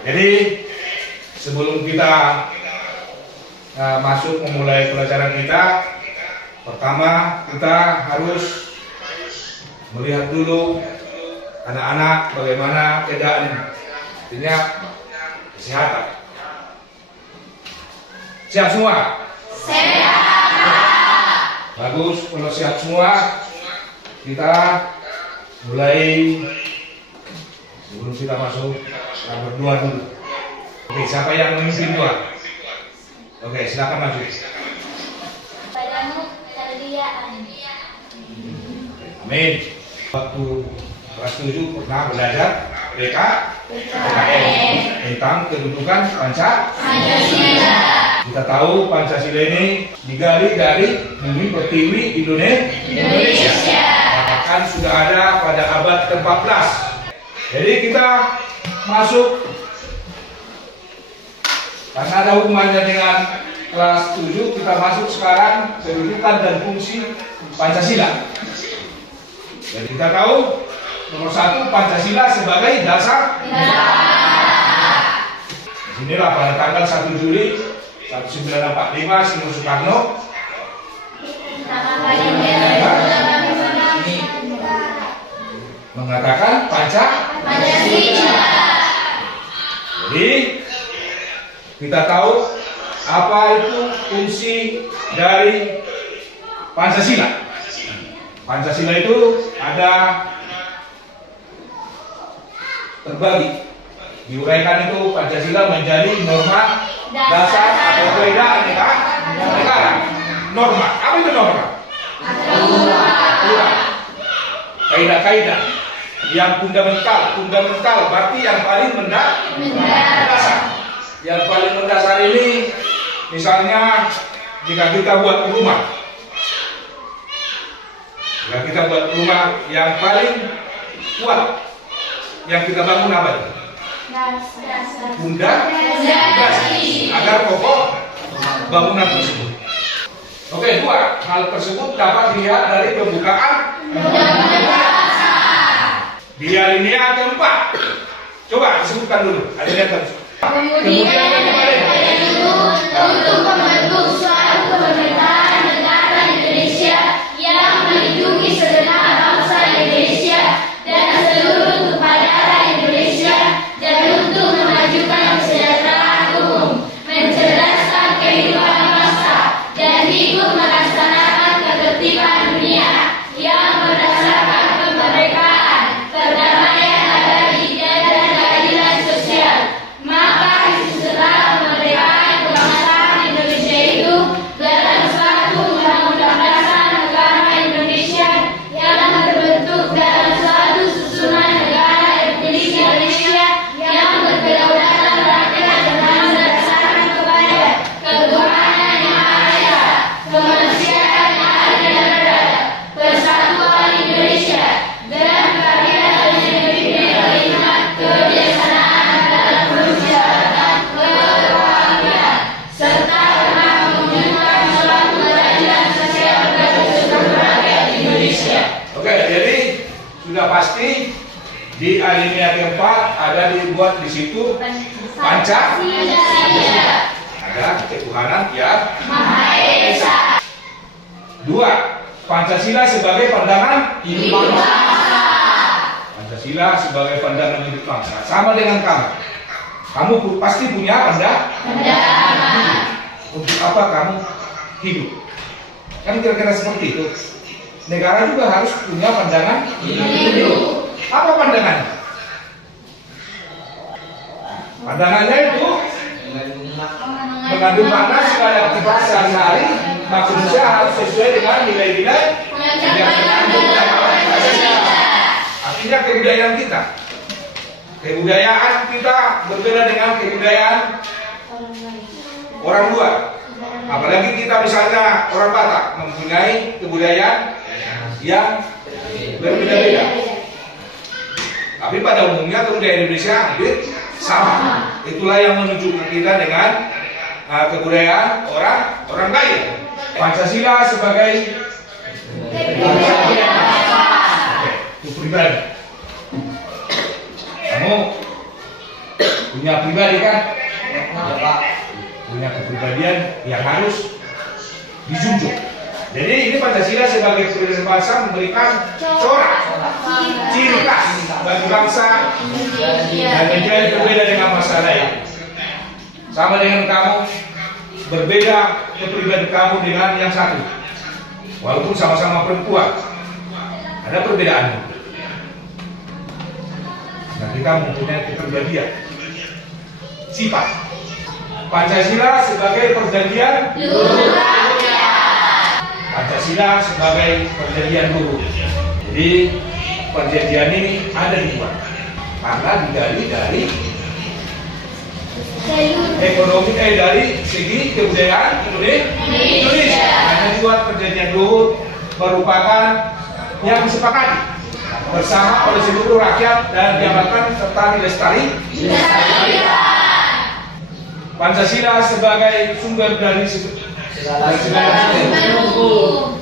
Jadi sebelum kita masuk memulai pelajaran kita, pertama kita harus melihat dulu anak-anak bagaimana keadaan kesehatan. Siap semua? Sehat. Bagus, kalau sehat semua, kita mulai. Sebelum kita masuk, kita berdoa dulu. Oke, siapa yang memimpin doa? Oke, silakan maju. Padamu kerjaan. Amin. Waktu kelas 7 pernah belajar PKN tentang kedudukan Pancasila. Kita tahu Pancasila ini digali dari bumi pertiwi Indonesia. Bahkan sudah ada pada abad ke-14. Jadi kita masuk karena ada hubungannya dengan kelas 7, kita masuk sekarang kedudukan dan fungsi Pancasila. Dan kita tahu nomor 1 Pancasila sebagai dasar. Inilah pada tanggal 1 Juli 1945 Sino Soekarno mengatakan Pancasila. Jadi kita tahu apa itu fungsi dari Pancasila. Pancasila itu ada terbagi. Diuraikan itu Pancasila menjadi norma dasar atau kaidah negara. Norma. Apa itu norma? Aturan. Kaidah-kaidah yang fundamental berarti yang paling mendasar. Yang paling mendasar ini misalnya jika kita buat rumah. Jika kita buat rumah yang paling kuat yang kita bangun apa itu? Fondasi agar kokoh bangunan tersebut. Oke, 2. Hal tersebut dapat dilihat dari pembukaan di alinea keempat. Coba disebutkan dulu. Alinea keempat. Kemudian untuk membentuk suatu pemerintahan negara Indonesia yang melindungi segenap bangsa Indonesia dan seluruh tumpah darah Indonesia, dan untuk memajukan kesejahteraan umum, mencerdaskan kehidupan bangsa, dan ikut melaksanakan ketertiban dunia yang berdasarkan kemerdekaan, perdamaian abadi, dan keadilan sosial. Maka setelah kemerdekaan kebangsaan Indonesia itu dalam suatu undang-undang dasar negara Indonesia yang terbentuk dalam suatu susunan negara Republik Indonesia yang berkedaulatan rakyat dan berdasarkan kepada ketuhanan yang maha esa, kemanusiaan yang adil dan beradab, persatuan Indonesia, dan keadilan yang dipimpin oleh hikmat kebijaksanaan dalam permusyawaratan kebahagiaan, serta telah mewujudkan suatu keadilan sosial bagi seluruh rakyat Indonesia. Oke, jadi sudah pasti di alinea keempat ada dibuat di situ Pancasila. Ada ketuhanan yang Maha Esa. 2. Pancasila sebagai pandangan hidup bangsa. Pancasila sebagai pandangan hidup bangsa. Sama dengan kamu. Kamu pasti punya pandangan. Untuk apa kamu hidup? Kan kira-kira seperti itu. Negara juga harus punya pandangan hidup. Apa pandangannya? Pandangannya itu mengandung makna supaya aktivitas sehari-hari manusia harus sesuai dengan nilai-nilai yang terkandung dalam Pancasila. Artinya kebudayaan kita. Kebudayaan kita berbeda dengan kebudayaan orang luar. Apalagi kita misalnya orang Batak mempunyai kebudayaan yang berbeda-beda. Tapi pada umumnya kebudayaan Indonesia hampir sama. Itulah yang menunjukkan kita dengan kebudayaan orang lain. Pancasila sebagai itu pribadi. Kamu Punya pribadi kan? Ya, Pak. Punya kepribadian yang harus dijunjung. Jadi ini Pancasila sebagai pribadi bangsa memberikan corak, ciri khas bagi bangsa dan menjadi berbeda dengan masa lain. Sama dengan kamu, berbeda kepribadian kamu dengan yang satu. Walaupun sama-sama perempuan, ada perbedaan. Nah, kita mempunyai kepribadian, sifat. Pancasila sebagai perjanjian Pancasila sebagai perjanjian luhur. Jadi perjanjian ini ada dua, karena digali dari ekonomi dari segi kebudayaan Indonesia. Hanya dua perjanjian luhur merupakan yang disepakati bersama oleh seluruh rakyat dan diamalkan serta dilestarikan. Pancasila sebagai sumber dari segala hukum.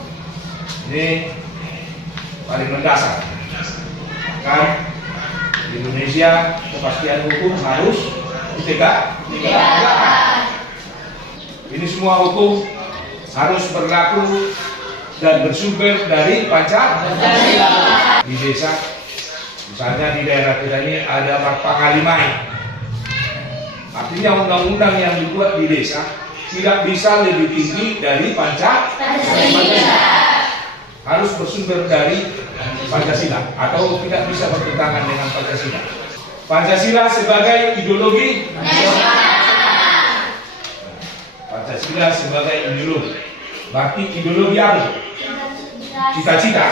Ini paling mendasar. Kan di Indonesia kepastian hukum harus ditegakkan. Ini semua hukum harus berlaku dan bersumber dari Pancasila. Di desa, misalnya di daerah kita ini ada Pangalimai. Artinya undang-undang yang dibuat di desa tidak bisa lebih tinggi dari Pancasila. Harus bersumber dari Pancasila atau tidak bisa bertentangan dengan Pancasila. Pancasila sebagai ideologi nasional. Pancasila sebagai ideologi. Berarti ideologi apa? Cita-cita,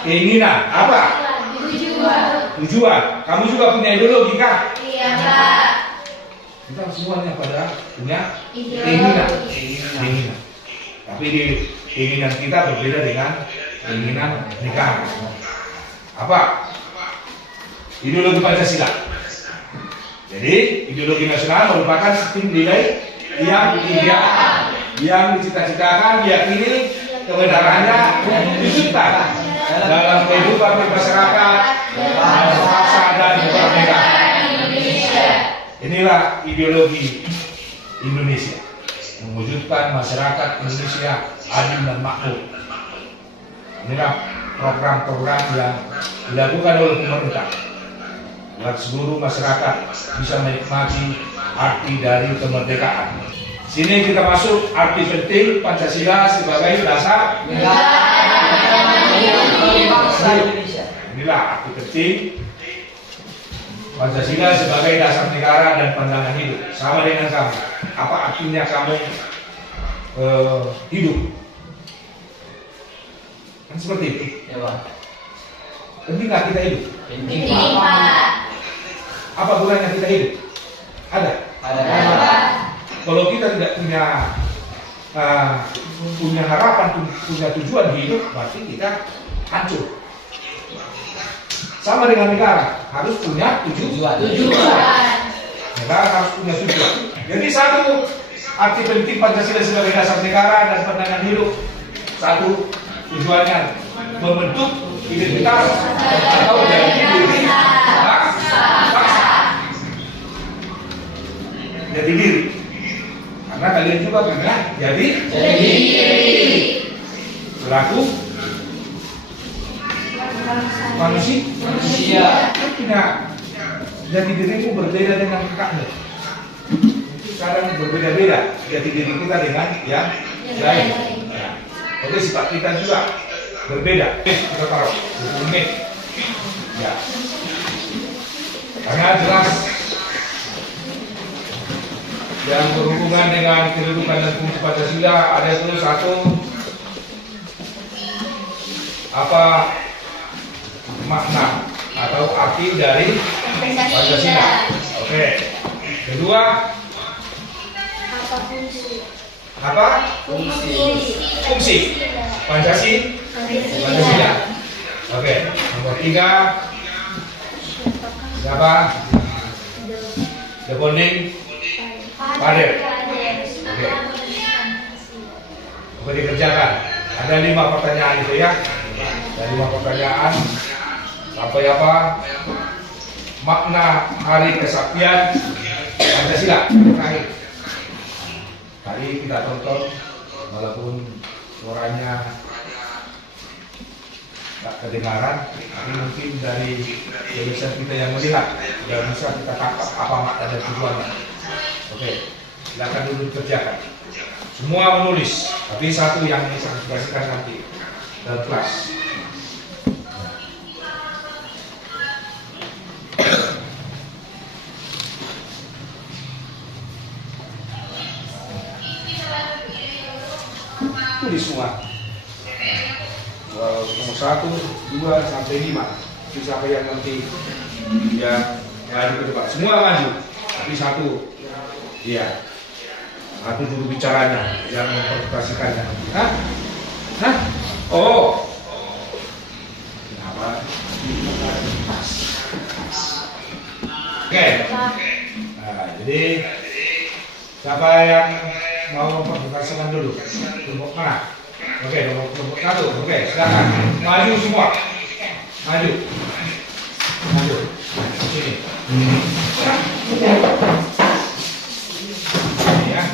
keinginan, apa? Tujuan. Kamu juga punya ideologi kan? Iya, Pak. Kita semuanya pada punya keinginan. Tapi keinginan kita berbeda dengan keinginan negara. Apa? Ideologi Pancasila. Jadi ideologi nasional merupakan sistem nilai yang ideal, yang dicita-citakan, diyakini kebenarannya diwujudkan dalam kehidupan masyarakat, bangsa dan bernegara. Inilah ideologi Indonesia, mewujudkan masyarakat Indonesia adil dan makmur. Inilah program-program yang dilakukan oleh pemerintah agar seluruh masyarakat bisa menikmati arti dari kemerdekaan. Sini kita masuk arti penting Pancasila sebagai dasar bangsa Indonesia. Inilah arti penting Pancasila sebagai dasar negara dan pandangan hidup. Sama dengan kamu. Apa artinya kamu hidup? Kan seperti itu. Ya, Pak. Penting nggak kita hidup? Penting, Ini, Pak. Pak. Apa gunanya kita hidup? Ada. Ada, Ada, Pak. Pak. Kalau kita tidak punya harapan, punya tujuan hidup, berarti kita hancur. Sama dengan negara, harus punya tujuan. Negara harus punya tujuan. Jadi satu, arti penting Pancasila sebagai dasar negara dan pandangan hidup. Satu, tujuannya membentuk identitas atau jati diri bangsa. Jati diri. Karena kalian juga punya jadi Diri. selaku manusia. Punya jati dirimu berbeda dengan kakakmu. Sekarang berbeda-beda jati diri kita dengan yang lain. Nah, oke, sifat kita juga berbeda. Kita taruh 20 menit. Ya. Karena jelas yang berhubungan dengan kedudukan dan fungsi Pancasila ada itu satu, apa makna atau arti dari Pancasila. Oke. Kedua, apa? Fungsi Pancasila. Oke. Nomor 3, siapa? The bonding father. Oke. Oke, dikerjakan. Ada 5 pertanyaan itu ya. Ada 5 pertanyaan. Sampai apa? makna Hari Kesaktian Pancasila terakhir. Tadi kita tonton, walaupun suaranya tak kedengaran, tapi mungkin dari tulisan kita yang melihat sudah bisa kita tangkap apa makna dan tujuannya. Oke, silakan dulu kerjakan. Semua menulis, tapi satu yang saya kasihkan nanti dalam kelas. Tulis semua. Nomor 1, 2, sampai 5. Itu siapa yang nanti yang maju ke depan. Semua maju, tapi satu, iya. Satu juru bicaranya yang mempresentasikannya. Hah? Hah? Oh. Kenapa? Oke. Nah, jadi siapa yang mau mempresentasikan dulu? Kelompok mana? Oke, kelompok 1. Oke, silakan. Maju semua. Maju. Maju. Sini. Ini ya.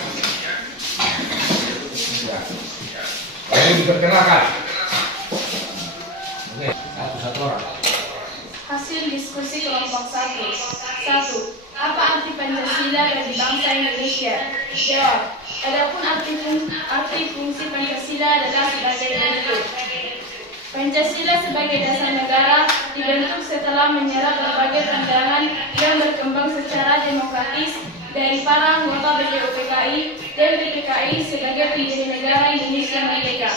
Lalu diperkenalkan. Oke, satu orang. Hasil diskusi kelompok 1. 1. Apa arti Pancasila bagi bangsa Indonesia? Jawab. Adapun arti fungsi Pancasila adalah sebagai berikut. Pancasila sebagai dasar negara dibentuk setelah menyerap berbagai pandangan yang berkembang secara demokratis dari para anggota BPUPKI dan PPKI sebagai pendiri negara Indonesia Merdeka.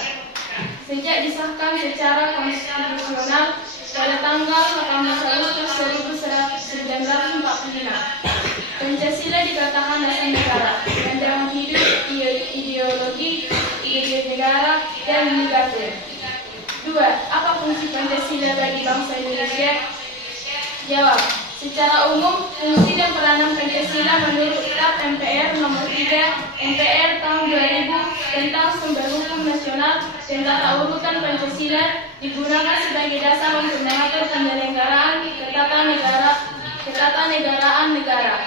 Sejak disahkan secara konstitusional pada tanggal 18 Agustus 1945, Pancasila dikatakan dasar negara, pandangan hidup, ideologi negara, dan negatif. 2. Apa fungsi Pancasila bagi bangsa Indonesia? Jawab. Secara umum, fungsi dan peranan Pancasila menurut Kitab MPR Nomor 3 MPR tahun 2000 tentang sumber hukum nasional dan tata urutan Pancasila digunakan sebagai dasar untuk mengatur penyelenggaraan ketatanegaraan negara.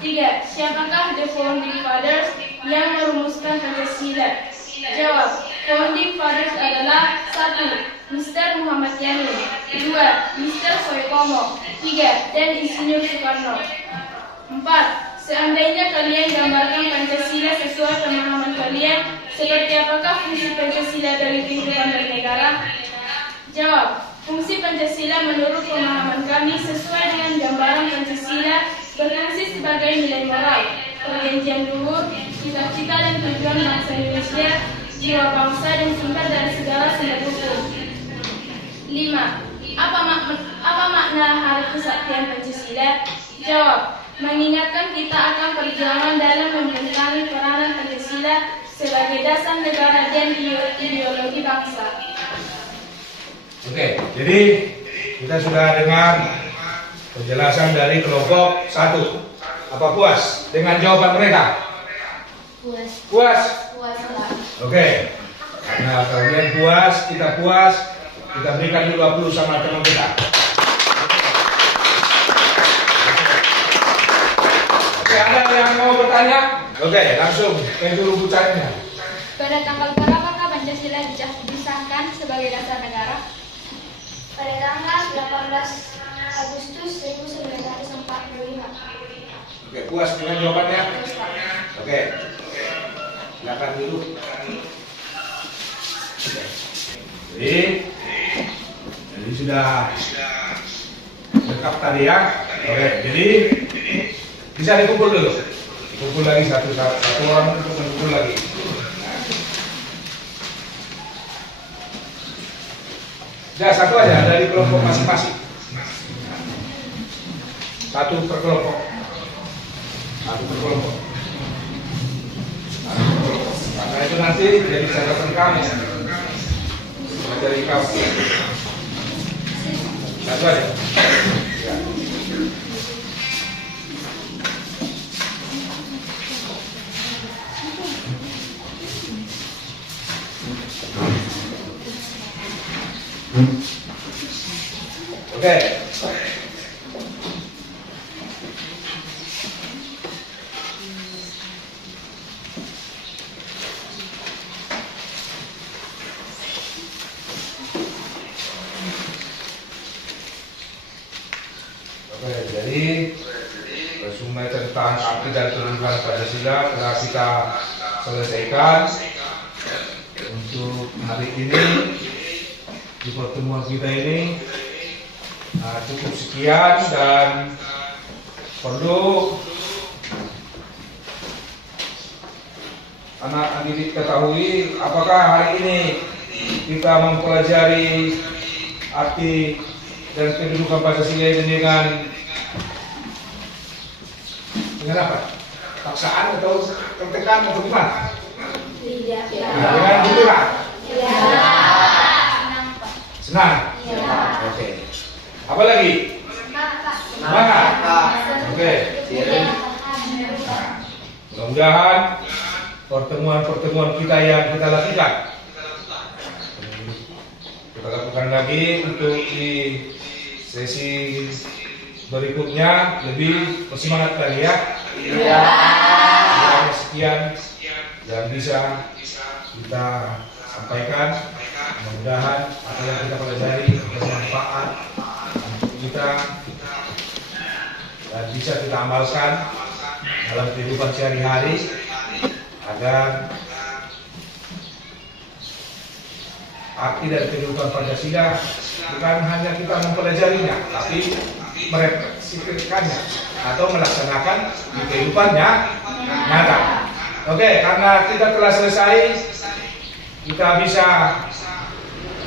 3. Siapakah the founding fathers yang merumuskan Pancasila? Jawab. Founding fathers adalah 1. Mr. Muhammad Yamin, 2. Mr. Soekarno, 3. dan Insinyur Soekarno. 4. Seandainya kalian gambarkan Pancasila sesuai pemahaman kalian, seperti apakah fungsi Pancasila dari kehidupan bernegara? Jawab. Fungsi Pancasila menurut pemahaman kami sesuai dengan gambaran Pancasila berfungsi sebagai nilai moral, perjanjian luhur, cita-cita dan tujuan bangsa Indonesia, jiwa bangsa dan sumber dari segala sumber hukum. 5. Apa makna Hari Kesaktian Pancasila? Jawab. Mengingatkan kita akan perjuangan dalam membentangkan peranan Pancasila sebagai dasar negara dan ideologi bangsa. Oke, jadi kita sudah dengar penjelasan dari kelompok 1. Apa puas dengan jawaban mereka? Puas. Puas? Puas lah. Oke. Karena kalian puas, kita puas, kita berikan dulu aplaus sama teman kita. Oke, ada yang mau bertanya? Oke, langsung yang juru bicaranya. Pada tanggal berapakah Pancasila disahkan sebagai dasar negara? Pada tanggal 18 Agustus 1945. Oke, puas dengan jawabannya? Oke. Silakan dulu. Jadi sudah lengkap tadi ya. Oke, jadi bisa dikumpul dulu. Kumpul lagi satu orang untuk mengumpul lagi. Ya, satu aja dari kelompok masing-masing. Satu per kelompok. Satu per kelompok. Karena itu nanti jadi catatan kamu. Dari kamu. Satu aja. Ya. Oke. Oke, jadi resume tentang arti dan kedudukan Pancasila telah kita selesaikan untuk hari ini di pertemuan kita ini. Cukup sekian dan perlu anak didik ketahui apakah hari ini kita mempelajari arti dan kedudukan Pancasila ini dengan apa? Paksaan atau tertekan atau gimana? Tidak. Dengan bujuran? Senang, Pak. Senang? Oke. Apa lagi? Semangat? Oke. Nah, mudah-mudahan pertemuan-pertemuan kita yang kita lakukan lagi untuk di sesi berikutnya lebih bersemangat lagi ya. Iya. Sekian yang bisa kita sampaikan. Mudah-mudahan apa yang kita pelajari bermanfaat untuk kita dan bisa kita amalkan dalam kehidupan sehari-hari agar arti dan kehidupan Pancasila bukan hanya kita mempelajarinya, tapi merefleksikannya atau melaksanakan di kehidupannya nyata. Oke, karena kita telah selesai, kita bisa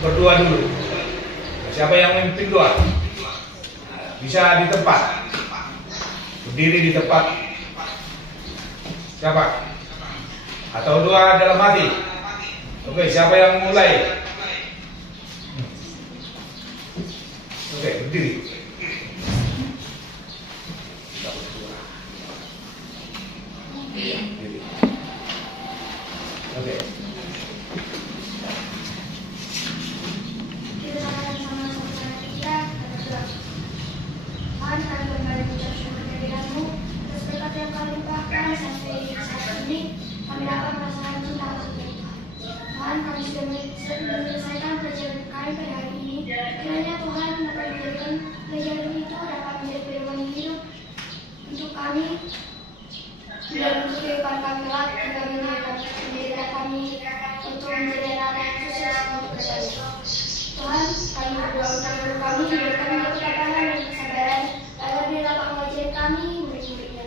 berdoa dulu. Siapa yang memimpin doa? Bisa di tempat, berdiri di tempat. Siapa? Atau doa dalam hati? Oke, siapa yang mulai? Oke, berdiri. Berdiri. Oke. Tuhan, kami kembali mengucap syukur kehadiran-Mu atas berkat yang kami limpahkan sampai saat ini kami dapat merasakan cinta kasih Tuhan. Tuhan, kami sudah menyelesaikan pelajaran kami pada hari ini. Kiranya Tuhan dapat menjadikan pelajaran itu dapat menjadi pedoman hidup untuk kami dan untuk kehidupan kami kelak, juga menjadikan kami untuk menjadi anak yang sukses untuk kita. Tuhan, kami berdoa untuk guru kami, diberikan ketabahan dan kesabaran agar dia dapat mengajar kami murid-muridnya.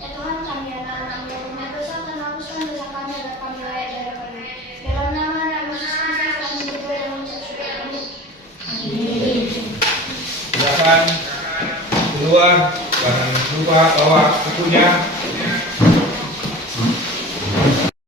Ya Tuhan, kami anak-anak-Mu yang punya dosa, Tuhan hapuskan dosa kami agar kami layak di hadapan-Mu. Dalam nama Yesus Kristus kami berdoa dan mengucap syukur. Amin. Silakan keluar, jangan lupa bawa bukunya.